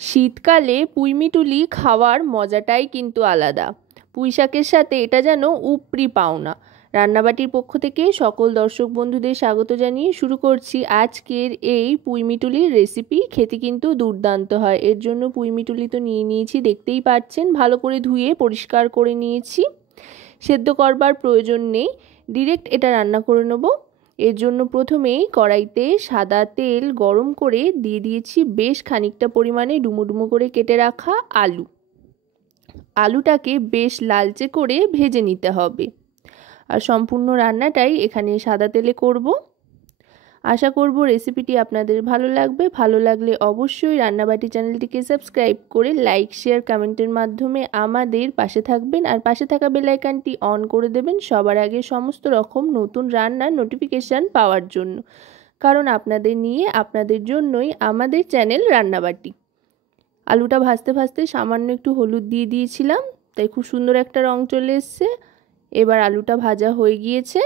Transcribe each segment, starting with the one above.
শীতকালে পুঁইমিটুলি খাওয়ার মজাটাই কিন্তু আলাদা। পুঁই শাকের সাথে এটা যেন উপরি পাওনা। রান্নাবাটির পক্ষ থেকে সকল দর্শক বন্ধুদের স্বাগত জানিয়ে শুরু করছি আজকের এই পুঁইমিটুলির রেসিপি। খেতে কিন্তু দুর্দান্ত হয়। এর জন্য পুঁইমিটুলি তো নিয়ে নিয়েছি, দেখতেই পাচ্ছেন, ভালো করে ধুয়ে পরিষ্কার করে নিয়েছি। সেদ্ধ করবার প্রয়োজন নেই, ডিরেক্ট এটা রান্না করে নেব। এর জন্য প্রথমেই কড়াইতে সাদা তেল গরম করে দিয়ে দিয়েছি বেশ খানিকটা পরিমাণে ডুমো ডুমো করে কেটে রাখা আলু। আলুটাকে বেশ লালচে করে ভেজে নিতে হবে। আর সম্পূর্ণ রান্নাটাই এখানে সাদা তেলে করব। আশা করব রেসিপিটি আপনাদের ভালো লাগবে। ভালো লাগলে অবশ্যই রান্নাবাটি চ্যানেলটিকে সাবস্ক্রাইব করে লাইক, শেয়ার, কমেন্টের মাধ্যমে আমাদের পাশে থাকবেন। আর পাশে থাকা বেল আইকনটি অন করে দেবেন সবার আগে সমস্ত রকম নতুন রান্নার নোটিফিকেশান পাওয়ার জন্য। কারণ আপনাদের নিয়ে, আপনাদের জন্যই আমাদের চ্যানেল রান্নাবাটি। আলুটা ভাজতে ভাজতে সামান্য একটু হলুদ দিয়ে দিয়েছিলাম, তাই খুব সুন্দর একটা রং চলে এসছে। এবার আলুটা ভাজা হয়ে গিয়েছে,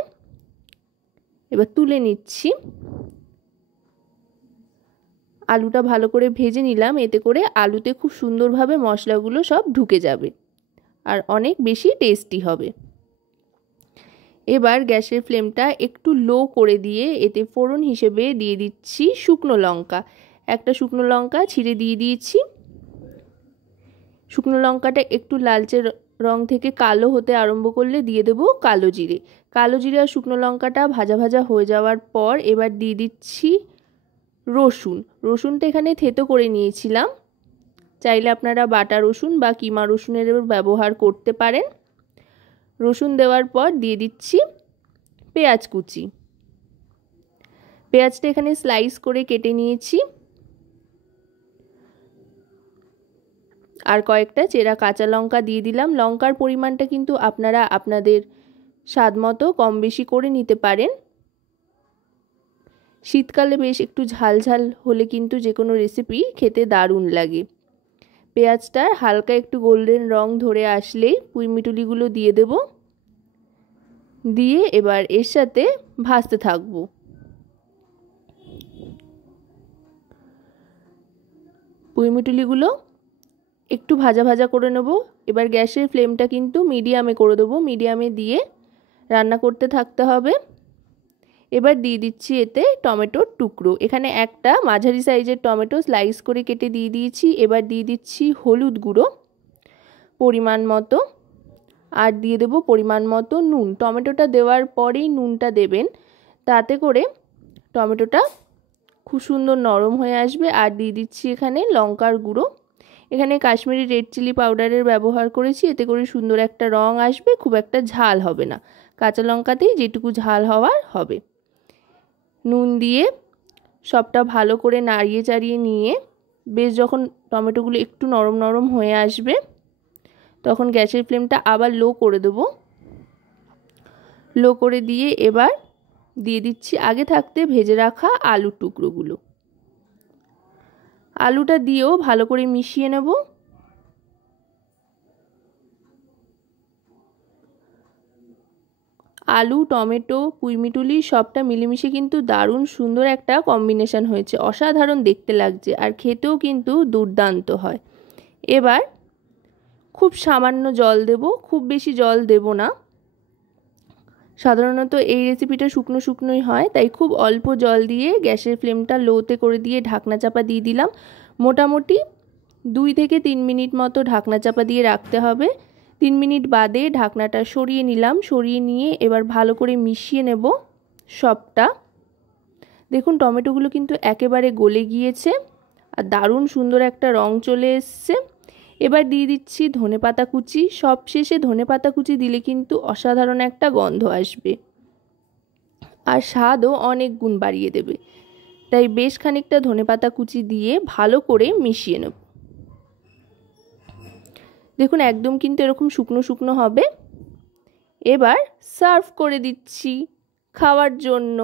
এবার তুলে নিচ্ছি। আলুটা ভালো করে ভেজে নিলাম, এতে করে আলুতে খুব সুন্দরভাবে মশলাগুলো সব ঢুকে যাবে আর অনেক বেশি টেস্টি হবে। এবার গ্যাসের ফ্লেমটা একটু লো করে দিয়ে এতে ফোড়ন হিসেবে দিয়ে দিচ্ছি শুকনো লঙ্কা। একটা শুকনো লঙ্কা ছিঁড়ে দিয়ে দিয়েছি। শুকনো লঙ্কাটা একটু লালচে রং থেকে কালো হতে আরম্ভ করলে দিয়ে দেবো কালো জিরে। কালো জিরে আর শুকনো লঙ্কাটা ভাজা ভাজা হয়ে যাওয়ার পর এবার দিয়ে দিচ্ছি রসুন। রসুনটা এখানে থেতো করে নিয়েছিলাম, চাইলে আপনারা বাটা রসুন বা কিমা রসুনের ব্যবহার করতে পারেন। রসুন দেওয়ার পর দিয়ে দিচ্ছি পেঁয়াজ কুচি। পেঁয়াজটা এখানে স্লাইস করে কেটে নিয়েছি। আর কয়েকটা চেরা কাঁচা লঙ্কা দিয়ে দিলাম। লঙ্কার পরিমাণটা কিন্তু আপনারা আপনাদের স্বাদ মতো কম বেশি করে নিতে পারেন। শীতকালে বেশ একটু ঝাল ঝাল হলে কিন্তু যে কোনো রেসিপি খেতে দারুণ লাগে। পেঁয়াজটার হালকা একটু গোল্ডেন রং ধরে আসলেই পুঁইমিটুলিগুলো দিয়ে দেব। দিয়ে এবার এর সাথে ভাজতে থাকব। পুঁইমিটুলিগুলো একটু ভাজা ভাজা করে নেব। এবার গ্যাসের ফ্লেমটা কিন্তু মিডিয়ামে করে দেবো। মিডিয়ামে দিয়ে রান্না করতে থাকতে হবে। এবার দিয়ে দিচ্ছি এতে টমেটোর টুকরো। এখানে একটা মাঝারি সাইজের টমেটো স্লাইস করে কেটে দিয়ে দিয়েছি। এবার দিয়ে দিচ্ছি হলুদ গুঁড়ো পরিমাণ মতো, আর দিয়ে দেবো পরিমাণ মতো নুন। টমেটোটা দেওয়ার পরেই নুনটা দেবেন, তাতে করে টমেটোটা খুব সুন্দর নরম হয়ে আসবে। আর দিয়ে দিচ্ছি এখানে লঙ্কার গুঁড়ো। এখানে কাশ্মীরি রেড চিলি পাউডারের ব্যবহার করেছি, এতে করে সুন্দর একটা রং আসবে, খুব একটা ঝাল হবে না। কাঁচা লঙ্কাতেই যেটুকু ঝাল হওয়ার হবে। নুন দিয়ে সবটা ভালো করে নাড়িয়ে চাড়িয়ে নিয়ে বেশ যখন টমেটোগুলো একটু নরম নরম হয়ে আসবে তখন গ্যাসের ফ্লেমটা আবার লো করে দেবো। লো করে দিয়ে এবার দিয়ে দিচ্ছি আগে থাকতে ভেজে রাখা আলুর টুকরোগুলো। আলুটা দিয়েও ভালো করে মিশিয়ে নেব। আলু, টমেটো, পুঁইমিটুলি সবটা মিলেমিশে কিন্তু দারুণ সুন্দর একটা কম্বিনেশন হয়েছে। অসাধারণ দেখতে লাগছে আর খেতেও কিন্তু দুর্দান্ত হয়। এবার খুব সামান্য জল দেব, খুব বেশি জল দেব না। সাধারণত এই রেসিপিটা শুকনো শুকনোই হয়, তাই খুব অল্প জল দিয়ে গ্যাসের ফ্লেমটা লোতে করে দিয়ে ঢাকনা চাপা দিয়ে দিলাম। মোটামুটি 2 থেকে 3 মিনিট মতো ঢাকনা চাপা দিয়ে রাখতে হবে। 3 মিনিট বাদে ঢাকনাটা সরিয়ে নিলাম। সরিয়ে নিয়ে এবার ভালো করে মিশিয়ে নেব সবটা। দেখুন টমেটোগুলো কিন্তু একেবারে গলে গিয়েছে আর দারুণ সুন্দর একটা রং চলে এসছে। এবার দিয়ে দিচ্ছি ধনেপাতা কুচি। সব শেষে ধনেপাতা কুচি দিলে কিন্তু অসাধারণ একটা গন্ধ আসবে আর স্বাদও অনেক গুণ বাড়িয়ে দেবে। তাই বেশ খানিকটা ধনেপাতা কুচি দিয়ে ভালো করে মিশিয়ে নেব। দেখুন একদম কিন্তু এরকম শুকনো শুকনো হবে। এবার সার্ভ করে দিচ্ছি খাওয়ার জন্য।